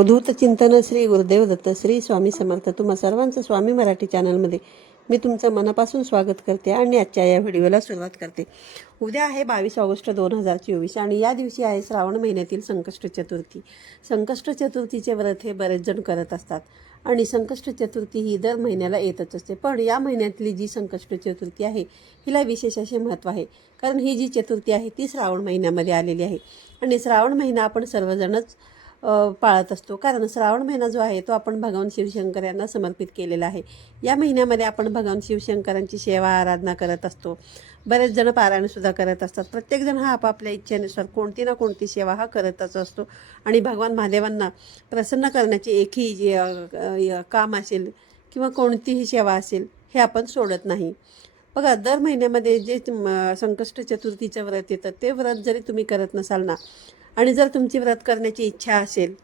अवधूत चिंतन श्री गुरुदेव दत्त श्री स्वामी समर्थ. तुम्हा सर्वांचं स्वामी मराठी चॅनलमध्ये मी तुमचं मनापासून स्वागत करते आणि आजच्या या व्हिडिओला सुरुवात करते. उद्या आहे बावीस ऑगस्ट दोन हजार चोवीस आणि या दिवशी आहे श्रावण महिन्यातील संकष्ट चतुर्थी. संकष्ट चतुर्थीचे व्रत हे बरेच जण करत असतात आणि संकष्ट चतुर्थी ही दर महिन्याला येतच असते. पण या महिन्यातली जी संकष्ट चतुर्थी आहे हिला विशेष असे महत्त्व आहे. कारण ही जी चतुर्थी आहे ती श्रावण महिन्यामध्ये आलेली आहे. आणि श्रावण महिना आपण सर्वजणच पाळत असतो. कारण श्रावण महिना जो आहे तो आपण भगवान शिवशंकर यांना समर्पित केलेला आहे. या महिन्यामध्ये आपण भगवान शिवशंकरांची सेवा आराधना करत असतो. बरेच जण पारायणसुद्धा करत असतात. प्रत्येकजण हा आपापल्या इच्छेनुसार कोणती ना कोणती सेवा हा करतच असतो. आणि भगवान महादेवांना प्रसन्न करण्याची एकही जे काम असेल किंवा कोणतीही सेवा असेल हे आपण सोडत नाही. बघा दर महिन्यामध्ये जे संकष्ट चतुर्थीचं व्रत येतं ते व्रत जरी तुम्ही करत नसाल ना आणि जर तुमची व्रत करण्याची इच्छा असेल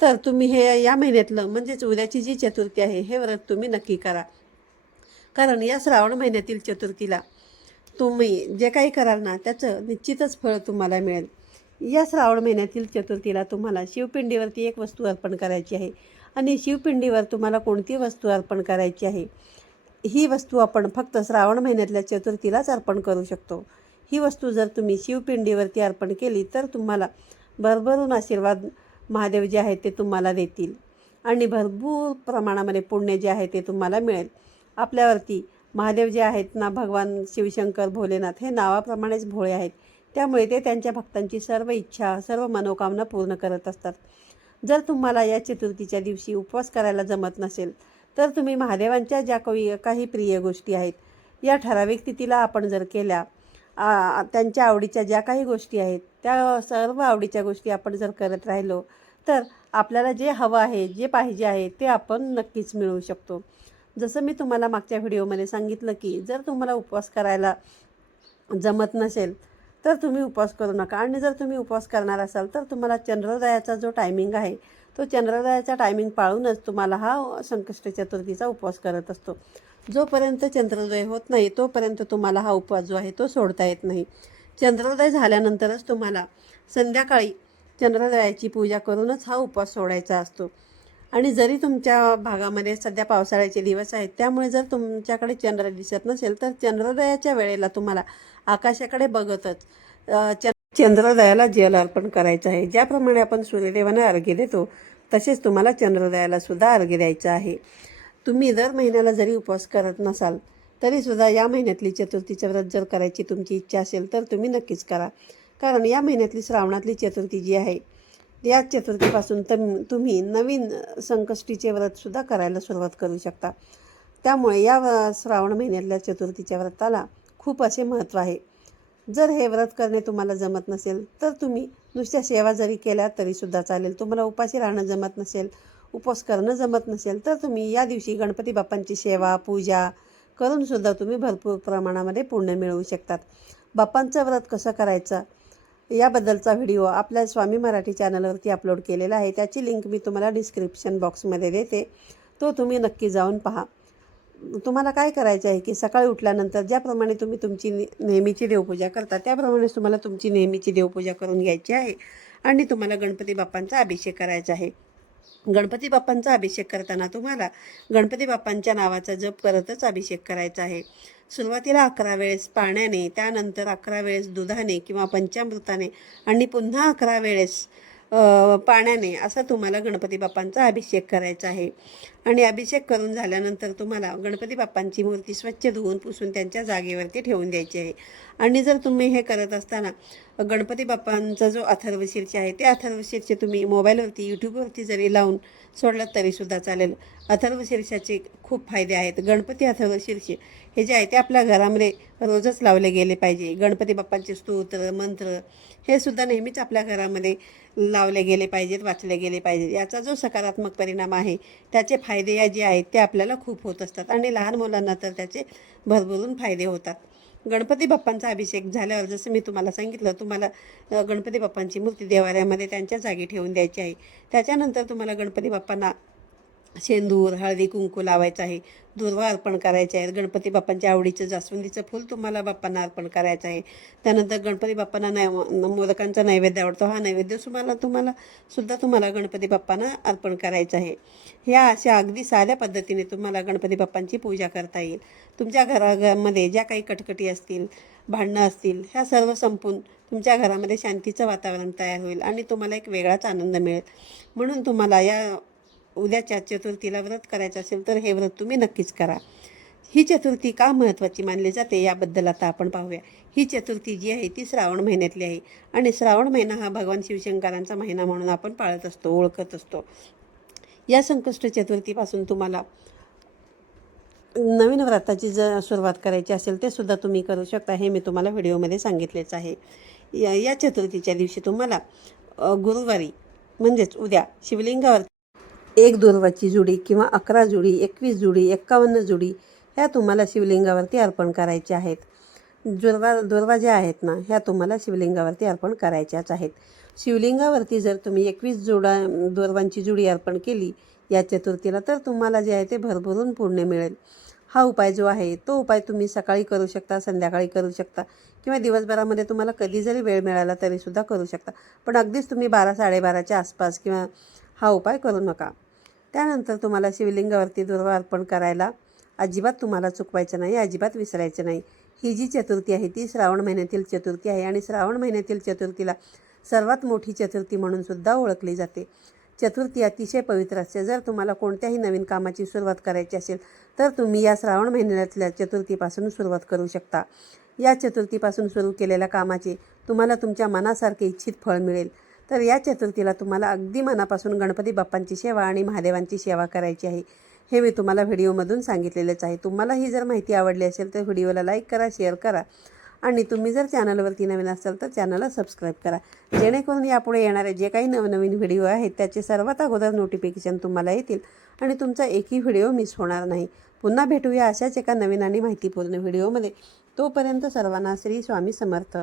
तर तुम्ही हे या महिन्यातलं म्हणजेच उद्याची जी चतुर्थी आहे हे व्रत तुम्ही नक्की करा. कारण या श्रावण महिन्यातील चतुर्थीला तुम्ही जे काही कराल ना त्याचं निश्चितच फळ तुम्हाला मिळेल. या श्रावण महिन्यातील चतुर्थीला तुम्हाला शिवपिंडीवरती एक वस्तू अर्पण करायची आहे. आणि शिवपिंडीवर तुम्हाला कोणती वस्तू अर्पण करायची आहे ही वस्तू आपण फक्त श्रावण महिन्यातल्या चतुर्थीलाच अर्पण करू शकतो. ही वस्तू जर तुम्ही शिवपिंडीवरती अर्पण केली तर तुम्हाला भरभरून आशीर्वाद महादेव जे आहेत ते तुम्हाला देतील. आणि भरपूर प्रमाणामध्ये पुण्य जे आहे ते तुम्हाला मिळेल. आपल्यावरती महादेव जे आहेत ना भगवान शिवशंकर भोलेनाथ हे नावाप्रमाणेच भोळे आहेत. त्यामुळे ते त्यांच्या भक्तांची सर्व इच्छा सर्व मनोकामना पूर्ण करत असतात. जर तुम्हाला या चतुर्थीच्या दिवशी उपवास करायला जमत नसेल तर तुम्ही महादेवांच्या ज्या काही काही प्रिय गोष्टी आहेत या ठराविक तिथीला आपण जर केल्या त्यांच्या आवडीच्या ज्या काही गोष्टी आहेत त्या सर्व आवडीच्या गोष्टी आपण जर करत राहिलो तर आपल्याला जे हवं आहे जे पाहिजे आहे ते आपण नक्कीच मिळवू शकतो. जसं मी तुम्हाला मागच्या व्हिडिओमध्ये सांगितलं की जर तुम्हाला उपवास करायला जमत नसेल तर तुम्ही उपवास करू नका. आणि जर तुम्ही उपवास करणार असाल तर तुम्हाला चंद्रोदयाचा जो टायमिंग आहे तो चंद्रोदयाचा टायमिंग पाळूनच तुम्हाला हा संकष्ट चतुर्थीचा उपवास करत असतो. जोपर्यंत चंद्रोदय होत नाही तोपर्यंत तुम्हाला हा उपवास जो आहे तो सोडता येत नाही. चंद्रोदय झाल्यानंतरच तुम्हाला संध्याकाळी चंद्रोदयाची पूजा करूनच हा उपवास सोडायचा असतो. आणि जरी तुमच्या भागामध्ये सध्या पावसाळ्याचे दिवस आहेत त्यामुळे जर तुमच्याकडे चंद्र दिसत नसेल तर चंद्रोदयाच्या वेळेला तुम्हाला आकाशाकडे बघतच च चंद्रोदयाला जल अर्पण करायचं आहे. ज्याप्रमाणे आपण सूर्यदेवांना अर्घ्य देतो तसेच तुम्हाला चंद्रोदयाला सुद्धा अर्घ्य द्यायचं आहे. तुम्ही दर महिन्याला जरी उपवास करत नसाल तरीसुद्धा या महिन्यातली चतुर्थीचं व्रत जर करायची तुमची इच्छा असेल तर तुम्ही नक्कीच करा. कारण या महिन्यातली श्रावणातली चतुर्थी जी आहे या चतुर्थीपासून तम तुम्ही नवीन संकष्टीचे व्रतसुद्धा करायला सुरुवात करू शकता. त्यामुळे या व- श्रावण महिन्यातल्या चतुर्थीच्या व्रताला खूप असे महत्त्व आहे. जर हे व्रत करणे तुम्हाला जमत नसेल तर तुम्ही नुसत्या सेवा जरी केल्या तरीसुद्धा चालेल. तुम्हाला उपाशी राहणं जमत नसेल उपवास करणं जमत नसेल तर तुम्ही या दिवशी गणपती बाप्पांची सेवा पूजा करूनसुद्धा तुम्ही भरपूर प्रमाणामध्ये पुण्य मिळवू शकतात. बाप्पांचं व्रत कसं करायचं? याबद्दलचा व्हिडिओ आपल्या स्वामी मराठी चॅनलवरती अपलोड केलेला आहे. त्याची लिंक मी तुम्हाला डिस्क्रिप्शन बॉक्समध्ये देते. तो तुम्ही नक्की जाऊन पहा. तुम्हाला काय करायचं आहे की सकाळी उठल्यानंतर ज्याप्रमाणे तुम्ही तुमची नेहमीची देवपूजा करता त्याप्रमाणेच तुम्हाला तुमची नेहमीची देवपूजा करून घ्यायची आहे आणि तुम्हाला गणपती बाप्पांचा अभिषेक करायचा आहे. गणपती बाप्पांचा अभिषेक करताना तुम्हाला गणपती बाप्पांच्या नावाचा जप करतच अभिषेक करायचा आहे. सुरुवातीला अकरा वेळेस पाण्याने त्यानंतर अकरा वेळेस दुधाने किंवा पंचामृताने आणि पुन्हा अकरा वेळेस पाण्याने असा तुम्हाला गणपती बाप्पांचा अभिषेक करायचा आहे. आणि अभिषेक करून झाल्यानंतर तुम्हाला गणपती बाप्पांची मूर्ती स्वच्छ धुवून पुसून त्यांच्या जागेवरती ठेवून द्यायची आहे. आणि जर तुम्ही हे करत असताना गणपती बाप्पांचा जो अथर्वशीर्ष आहे ते अथर्वशीर्ष तुम्ही मोबाईलवरती यूट्यूबवरती जरी लावून सोडलं तरीसुद्धा चालेल. अथर्वशीर्षाचे खूप फायदे आहेत. गणपती अथर्वशीर्ष हे जे आहे ते आपल्या घरामध्ये रोजच लावले गेले पाहिजे. गणपती बाप्पांचे स्तोत्र मंत्र हे सुद्धा नेहमीच आपल्या घरामध्ये लावले गेले पाहिजेत वाचले गेले पाहिजेत. याचा जो सकारात्मक परिणाम आहे त्याचे फायदे या जे आहेत ते आपल्याला खूप होत असतात. आणि लहान मुलांना तर त्याचे भरभरून फायदे होतात. गणपती बाप्पांचा अभिषेक झाल्यावर जसं मी तुम्हाला सांगितलं तुम्हाला गणपती बाप्पांची मूर्ती देवाऱ्यामध्ये त्यांच्या जागी ठेवून द्यायची आहे. त्याच्यानंतर तुम्हाला गणपती बाप्पांना शेंदूर हळदी कुंकू लावायचं आहे. दुर्वा अर्पण करायचे आहेत. गणपती बाप्पांच्या आवडीचं जास्वंदीचं फूल तुम्हाला बाप्पांना अर्पण करायचं आहे. त्यानंतर गणपती बाप्पांना नै मोदकांचा नैवेद्य आवडतो. हा नैवेद्य तुम्हाला तुम्हाला सुद्धा तुम्हाला गणपती बाप्पांना अर्पण करायचं आहे. ह्या अशा अगदी साध्या पद्धतीने तुम्हाला गणपती बाप्पांची पूजा करता येईल. तुमच्या घरामध्ये ज्या काही कटकटी असतील भांडणं असतील ह्या सर्व संपून तुमच्या घरामध्ये शांतीचं वातावरण तयार होईल आणि तुम्हाला एक वेगळाच आनंद मिळेल. म्हणून तुम्हाला या उद्याच्या चतुर्थीला व्रत करायचं असेल तर हे व्रत तुम्ही नक्कीच करा. ही चतुर्थी का महत्त्वाची मानली जाते याबद्दल आता आपण पाहूया. ही चतुर्थी जी आहे ती श्रावण महिन्यातली आहे. आणि श्रावण महिना हा भगवान शिवशंकरांचा महिना म्हणून आपण पाळत असतो ओळखत असतो. या संकष्ट चतुर्थीपासून तुम्हाला नवीन व्रताची जर सुरुवात करायची असेल ते सुद्धा तुम्ही करू शकता हे मी तुम्हाला व्हिडिओमध्ये सांगितलेच आहे. या या चतुर्थीच्या दिवशी तुम्हाला गुरुवारी म्हणजेच उद्या शिवलिंगावर एक दुर्वाची जुडी किंवा अकरा जुडी एकवीस जुडी एक्कावन्न जुडी ह्या तुम्हाला शिवलिंगावरती अर्पण करायच्या आहेत. दुर्वा दुर्वा ज्या आहेत ना ह्या तुम्हाला शिवलिंगावरती अर्पण करायच्याच आहेत. शिवलिंगावरती जर तुम्ही एकवीस जुडा दुर्वांची जुडी अर्पण केली या चतुर्थीला तर तुम्हाला जे आहे ते भरभरून पुण्य मिळेल. हा उपाय जो आहे तो उपाय तुम्ही सकाळी करू शकता संध्याकाळी करू शकता किंवा दिवसभरामध्ये तुम्हाला कधी जरी वेळ मिळाला तरीसुद्धा करू शकता. पण अगदीच तुम्ही बारा साडेबाराच्या आसपास किंवा हा उपाय करू नका. त्यानंतर तुम्हाला शिवलिंगावरती दुर्वा अर्पण करायला अजिबात तुम्हाला चुकवायचं नाही अजिबात विसरायचं नाही. ही जी चतुर्थी आहे ती श्रावण महिन्यातील चतुर्थी आहे आणि श्रावण महिन्यातील चतुर्थीला सर्वात मोठी चतुर्थी म्हणून सुद्धा ओळखली जाते. चतुर्थी अतिशय पवित्र असते. जर तुम्हाला कोणत्याही नवीन कामाची सुरुवात करायची असेल तर तुम्ही या श्रावण महिन्यातल्या चतुर्थीपासून सुरुवात करू शकता. या चतुर्थीपासून सुरू केलेल्या कामाचे तुम्हाला तुमच्या मनासारखे इच्छित फळ मिळेल. तर या चतुर्थीला तुम्हाला अगदी मनापासून गणपती बाप्पांची सेवा आणि महादेवांची सेवा करायची आहे. हे मी तुम्हाला व्हिडिओमधून सांगितलेलेच आहे. तुम्हाला ही जर माहिती आवडली असेल तर व्हिडिओला लाईक करा शेअर करा आणि तुम्ही जर चॅनलवरती नवीन असाल तर चॅनलला सबस्क्राईब करा. जेणेकरून यापुढे येणारे जे काही नवनवीन व्हिडिओ आहेत त्याचे सर्वात अगोदर नोटिफिकेशन तुम्हाला येतील आणि तुमचा एकही व्हिडिओ मिस होणार नाही. पुन्हा भेटूया अशाच एका नवीन आणि माहितीपूर्ण व्हिडिओमध्ये. तोपर्यंत सर्वांना श्री स्वामी समर्थ.